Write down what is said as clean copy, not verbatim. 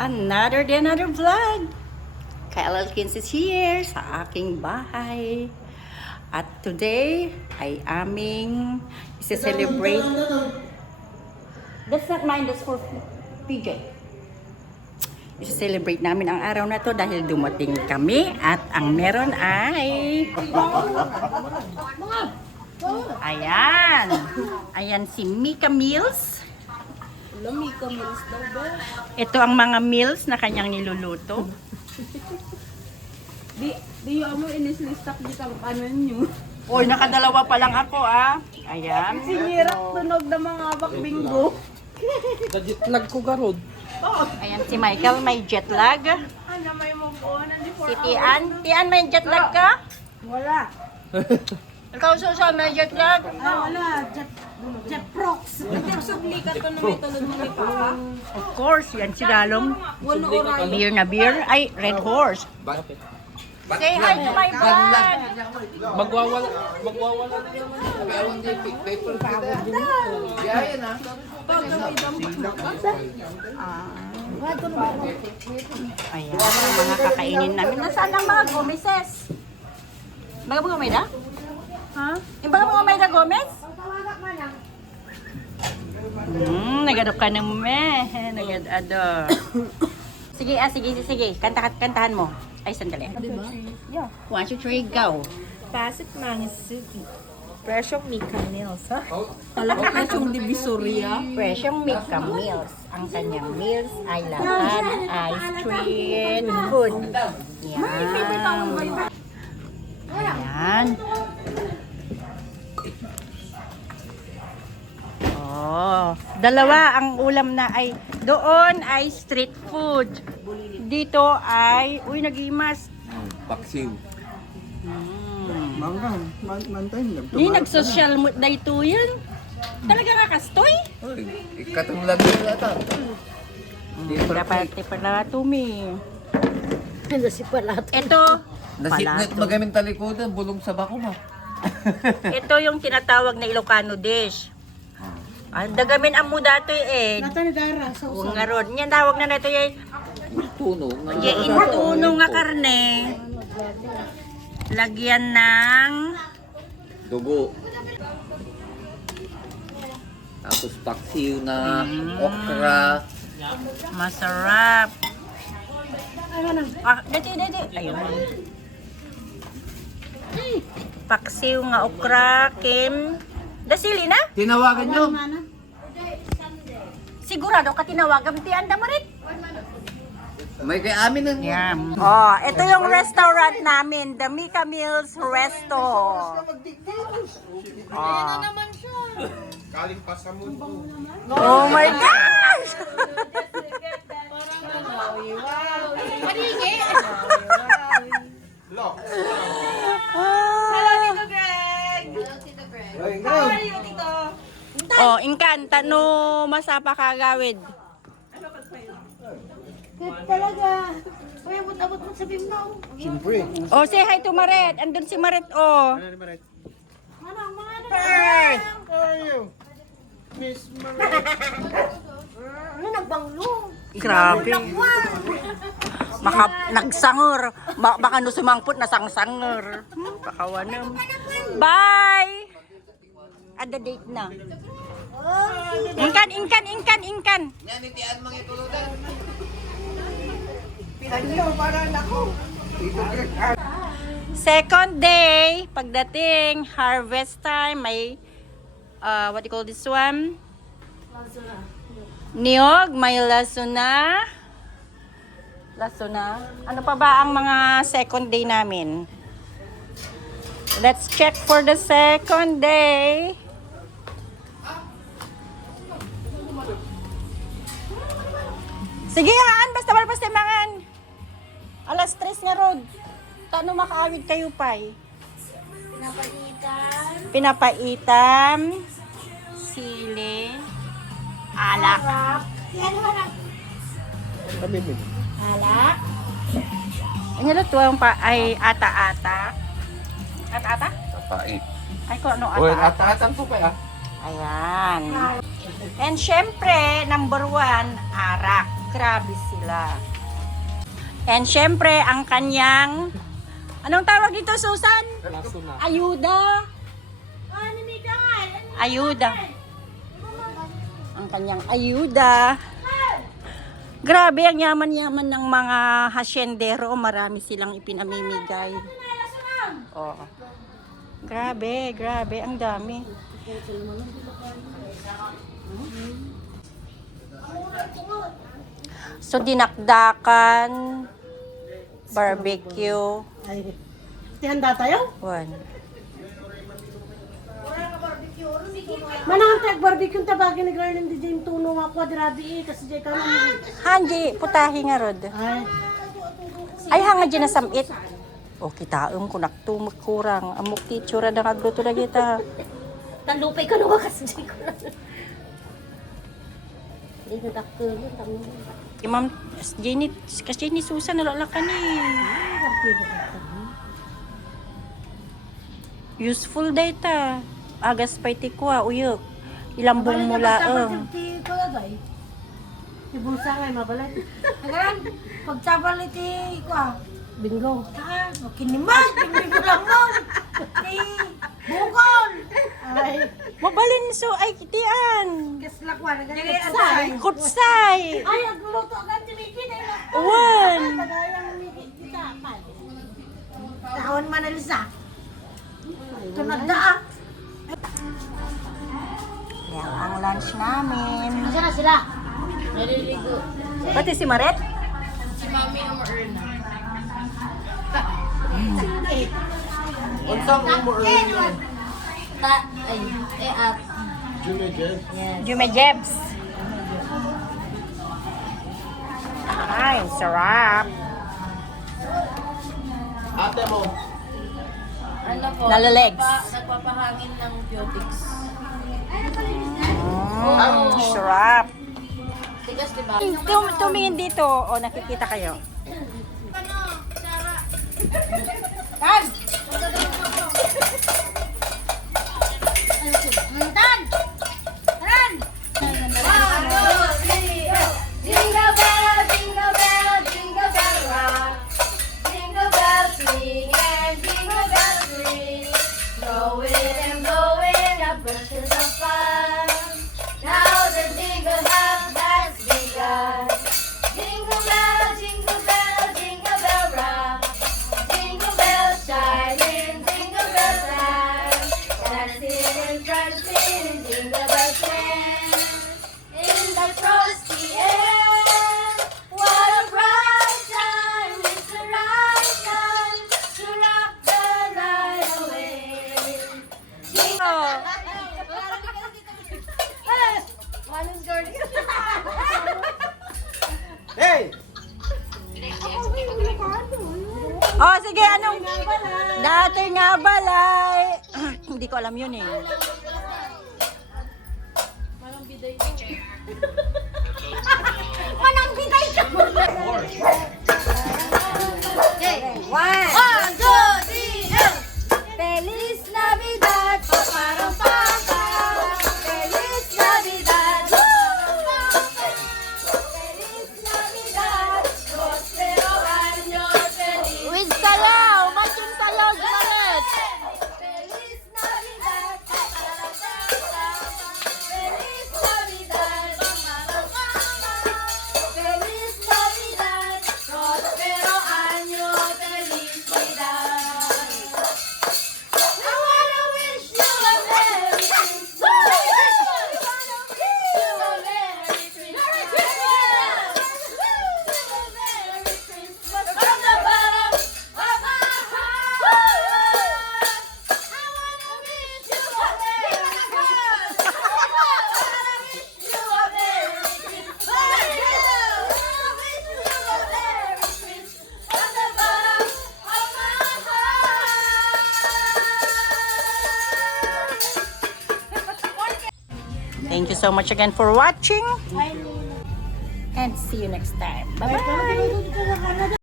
Another vlog. Kyle Elkins is here sa aking bahay. At today ay aming isi-celebrate. That's not mine, that's for PJ. Isi-celebrate namin ang araw na to dahil dumating kami at ang meron ay ayan si Mika Meals. Lamika meals daw ba? Ito ang mga meals na kanyang niluluto. Di mo inislistak di kang ano nyo. Oy, nakadalawa pa lang ako Ayan. Sinirap tunog na mga bakbinggo. Jet lag ko garod. Ayan si Michael, may jet lag. Ano may move on? Si Tian. Tian, may jet lag ka? Wala. Ikaw, Susan, may jet lag? Wala. Jet prox. Nagsubli ka to na may tulog mo ni Papa. Of course, yan si Dalong. Wala oray. Beer na beer. Ay, Red Horse. Say hi to my vlog. Magwawala. Ayan, ang mga kakainin namin. Nasaan ang mga Gomeses? Baga mo Gomez, ha? Yung baga mo Gomez, Gomez? Nagadok ka na mo, Nagadado. Sige. Kantahan mo. Ay, sandali. Yeah. 1, 2, 3, go. Pasit mangis suki. Presyong Mika Meals, ha? Alam ko presyong Divisoria. Presyong Mika Meals. Ang kanyang meals ay lahat ay street food. Yan. Ayan. Oh, dalawa ang ulam na ay doon ay street food. Dito ay nag-imas. Paksiw. Di nag-social day to yun. Talaga nga kastoy? Ikatong lang yun ata. Dapat pala tumi. Ito, Nasipnit magaming talikudan, bulong sa bako ma. ito yung tinatawag na Ilocano dish. Dagamin ang muda to Natanagara sa Huwag nga ron. Yan tawag na ito yung Tuno. intuno nga karne. Lagyan ng Dugo. Tapos paksiw na okra. masarap. Dati. Ayun. Paksiw nga okra, kim. Dasili na? Tinawagan nyo. Sigurado ka tinawagan ti anda mo rin. May kay amin ng... Yeah. Oh, ito yung restaurant namin, the Mika Meals Resto. Oh. naman siya. Oh my gosh! Maringi. Hello, Tito Greg. How are you, Tito? Oh, ingkan, tano masapa kagawid. Talaga. Uy, abot-abot mo sabihin mo. Siyempre. Oh, say hi to Maret. Andun si Maret, oh. Manang, mga Hey! How are you? Miss Marie. ano, nagbanglo. Grabe. Nagsangur. Baka no sumangput na sangsanger. Pakawanam. Bye! Ada date na. Ingkan. Yan, itian mga tuludan. Second day, pagdating, harvest time, may, what do you call this one? Niyog, may lasuna. Ano pa ba ang mga second day namin? Let's check for the second day. Sige haan, basta timangan. Alas 3 nga rod. Tano makaawid kayo pay? Pinapaitan. Sili. Alak. Alak. Ano to ang pa ay ata-ata? Ata-ata? Tapait. Ay ko ano Uy, ata-ata? ata-atan po kaya? Ayan. And syempre, number 1, arak. Grabe sila. And syempre, ang kanyang... Anong tawag dito, Susan? Ayuda. Ayuda. Ang kanyang ayuda. Grabe, ang yaman-yaman ng mga hasyendero. Marami silang ipinamimigay. Oh. Grabe, grabe. Ang dami. So, dinakdakan, barbecue. Ay, tihanda tayo? One. Manang tag-barbecue tabagin ni Garland di Jane Tuno nga kwadrabi kasi Jay ka naman. Hanji, putahi nga rod. Ay, Ay, hanga dyan na samit. O, kitaam ko nakto magkurang. Amok titsura na kagluto na kita. talupay ka naman kasi Jay ko na. Hindi na dakto yun. Ma'am, Jenny, kasi ni Susan nalalakan eh. Useful data. Agas pa iti kwa, uyok. Ilambong mula. Ti ko agay. Ti bulsa ngay mabalat. Agaran, pagtabal iti ko bingo. Ah, makinimas, bingo lang mo. Ti bukol. Ay, Mabalin so, ay kitian. kaslakwan agay. Kutsay. Ay, agluto agad ti Miki na ila. Uwan. Tagayang Miki kita pa. Tahon man alisa. Tunad da. Yan ang lunch namin. Asa na sila? Pati si Maret? Unsang mo earlier? At Junior Jeff? Jume Jebs. Ay, sarap. Ate mo. Ano po? Lalalegs. Nagpapahangin ng Putix. Sarap. Tigas, diba? Tumingin dito. O, nakikita kayo. Tan! Tan! Tan! Jingle bell, jingle bell, jingle bell rock. Jingle bell swing and jingle bell ring. Blowing and blowing up bushes of fun. Now the jingle bell has begun. Jingle bell, jingle bell, jingle bell rock. Jingle bell shining, jingle bell time. Dancing and prancing in jingle bell land. In the frosty air, what a bright time! It's the right time to rock the night away. Manong Jordan. Hey! Oh, sige, anong... Dati nga balay. Hindi ko alam yun eh. Manang bitay ka! One, two, three, go! Feliz Navidad, paparang papa. Feliz Navidad, Feliz Navidad, prospero año feliz. With sayaw! Matching sayaw, Maret! Feliz Navidad, paparang papa. Feliz Navidad, paparang papa. Feliz Navidad, prospero año felicidad. I wanna wish you a Merry Christmas. I wanna wish you a Merry Christmas. A Merry Christmas from the bottom of my heart. I wanna wish you a Merry Christmas. I wanna wish you a Merry Christmas. I wanna wish you a Merry Christmas from the bottom of my heart. Thank you so much again for watching. And see you next time. Bye-bye!